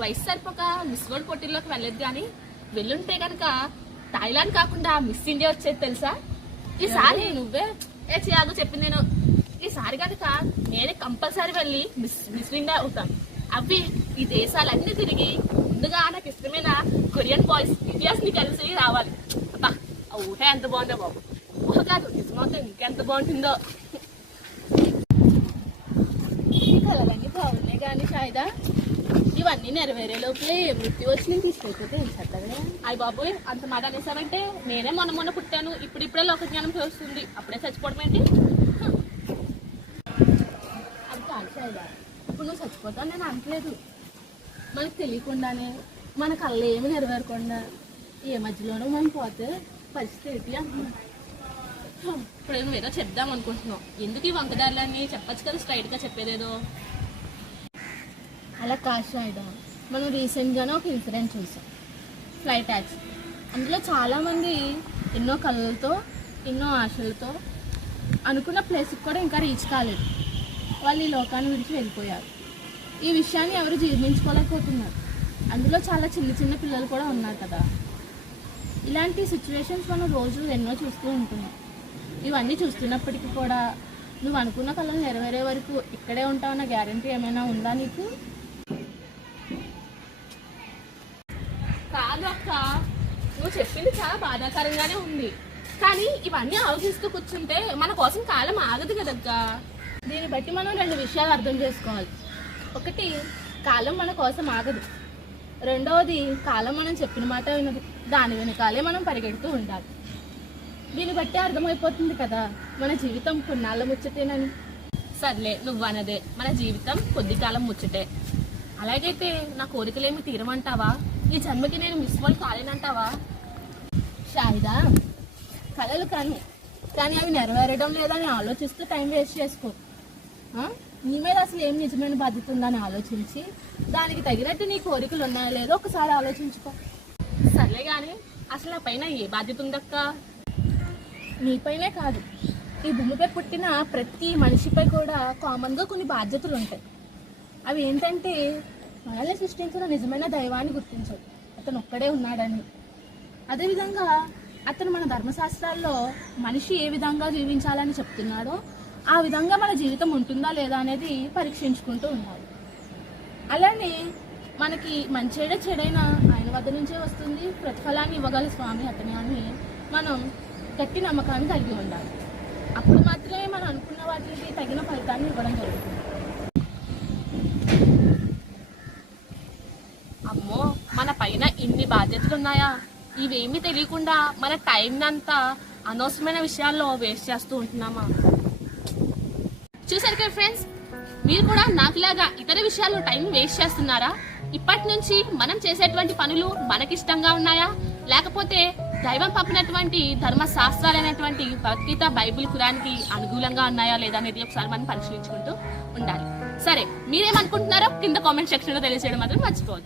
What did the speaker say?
వయసు సరిపోక miss world పోటీల్లోకి వెళ్ళలేదు కానీ వెళ్ళుంటే కనుక థాయిలాండ్ కాకుండా మిస్ ఇండియా వచ్చేది తెలుసా? ఈసారి నువ్వే. ఏ చియాగు చెప్పింది నేను. ఈసారి కనుక నేనే కంపల్సరీ వెళ్ళి మిస్ మిస్ ఇండియా అవుతాను. అవి ఈ దేశాలన్నీ తిరిగి ముందుగా నాకు ఇష్టమైన కొరియన్ బాయ్స్ ఇండియాస్ని కలిసి రావాలి. అబ్బా ఊహే ఎంత బాగుందో బాబు. ఊహ కాదు నిజమవుతే ఇంకెంత బాగుంటుందో ఈ కలలన్నీ బాగున్నాయి కానీ షాయిదా ఇవన్నీ నెరవేరే లోపలే వృత్తి వచ్చి నేను తీసుకెళ్ళిపోతే ఏం చేస్తావే అయ్య బాబోయ్ అంత మాట అనేసారంటే నేనే మొన్న మొన్న పుట్టాను. ఇప్పుడిప్పుడే లోక జ్ఞానం చూస్తుంది అప్పుడే చచ్చిపోవడం ఏంటి? అది కాదు ఇప్పుడు నువ్వు చచ్చిపోతావు నేను అనట్లేదు. మనకు తెలియకుండానే మన కళ్ళు ఏమి నెరవేరకుండా ఏ మధ్యలోనూ మనం పోతే పరిస్థితి ఏంటి అంటున్నాం ఇప్పుడు ఏదో చెప్దాం అనుకుంటున్నాం ఎందుకు ఈ వంకదారులన్నీ? చెప్పచ్చు కదా స్ట్రైట్గా చెప్పేదేదో. అలా క్రాష్ ఐడం మనం రీసెంట్గానే ఒక ఇన్సిడెంట్ చూసాం. Flight accident. అందులో చాలామంది ఎన్నో కళలతో ఎన్నో ఆశలతో అనుకున్న ప్లేస్కి కూడా ఇంకా రీచ్ కాలేదు. వాళ్ళు ఈ లోకాన్ని విడిచి వెళ్ళిపోయారు. ఈ విషయాన్ని ఎవరు జీర్ణించుకోలేకపోతున్నారు. అందులో చాలా చిన్న చిన్న పిల్లలు కూడా ఉన్నారు కదా. ఇలాంటి సిచ్యువేషన్స్ మనం రోజు ఎన్నో చూస్తూ ఉంటున్నాం. ఇవన్నీ చూస్తున్నప్పటికీ కూడా నువ్వు అనుకున్న కళలు నెరవేరే వరకు ఇక్కడే ఉంటావన్న గ్యారంటీ ఏమైనా ఉందా నీకు? కాదు అక్క. నువ్వు చెప్పింది చాలా బాధాకరంగానే ఉంది. కానీ ఇవన్నీ ఆలోచిస్తూ కూర్చుంటే మన కోసం కాలం ఆగదు కదక్క. దీన్ని బట్టి మనం రెండు విషయాలు అర్థం చేసుకోవాలి. ఒకటి కాలం మన కోసం ఆగదు. రెండవది కాలం మనం చెప్పిన మాట వినదు. దాని వెనకాలే మనం పరిగెడుతూ ఉండాలి. దీన్ని బట్టి అర్థమైపోతుంది కదా మన జీవితం కొన్నాళ్ళ ముచ్చటేనని. సర్లే నువ్వు మన జీవితం కొద్ది కాలం ముచ్చటే. అలాగైతే నా కోరికలేమి తీరమంటావా? ఈ జన్మకి నేను మిస్ వరల్డ్ కాలేనంటావా? షాహిదా కలలు కాను కానీ అవి నెరవేరడం లేదని ఆలోచిస్తూ టైం వేస్ట్ చేసుకో. నీ మీద అసలు ఏం నిజమైన బాధ్యత ఉందని ఆలోచించి దానికి తగినట్టు నీ కోరికలు ఉన్నాయో లేదో ఒకసారి ఆలోచించుకో. సర్లే కానీ అసలు నా పైన ఏ బాధ్యత ఉందక్క? నీపైనే కాదు. ఈ భూమిపై పుట్టిన ప్రతి మనిషిపై కూడా కామన్గా కొన్ని బాధ్యతలు ఉంటాయి. అవి ఏంటంటే మనల్ని సృష్టించిన నిజమైన దైవాన్ని గుర్తించదు అతను ఒక్కడే ఉన్నాడని. అదేవిధంగా అతను మన ధర్మశాస్త్రాల్లో మనిషి ఏ విధంగా జీవించాలని చెప్తున్నాడో ఆ విధంగా మన జీవితం ఉంటుందా లేదా అనేది పరీక్షించుకుంటూ ఉండాలి అలానే మనకి మంచిడే చెడైనా ఆయన వద్ద నుంచే వస్తుంది. ప్రతిఫలాన్ని ఇవ్వగల స్వామి అతని అని మనం గట్టి నమ్మకాన్ని కలిగి ఉండాలి. అప్పుడు మాత్రమే మనం అనుకున్న వాటికి తగిన ఫలితాన్ని ఇవ్వడం జరుగుతుంది అమ్మో మన పైన ఇన్ని బాధ్యతలు ఉన్నాయా ఇవేమీ తెలియకుండా మన టైం అంతా అనవసరమైన విషయాల్లో వేస్ట్ చేస్తూ ఉంటున్నామా? చూసారు కదా ఫ్రెండ్స్ మీరు కూడా నాకులాగా ఇతర విషయాల్లో టైం వేస్ట్ చేస్తున్నారా? ఇప్పటి నుంచి మనం చేసేటువంటి పనులు మనకిష్టంగా ఉన్నాయా? లేకపోతే దైవం పంపినటువంటి ధర్మ శాస్త్రాలైనటువంటి భగవద్గీత బైబిల్ కురానికి అనుకూలంగా ఉన్నాయా లేదా అనేది ఒకసారి మనం పరిశీలించుకుంటూ ఉండాలి. సరే మీరేమనుకుంటున్నారో కింద కామెంట్ సెక్షన్లో తెలియజేయడం మాత్రం మర్చిపోవద్దు.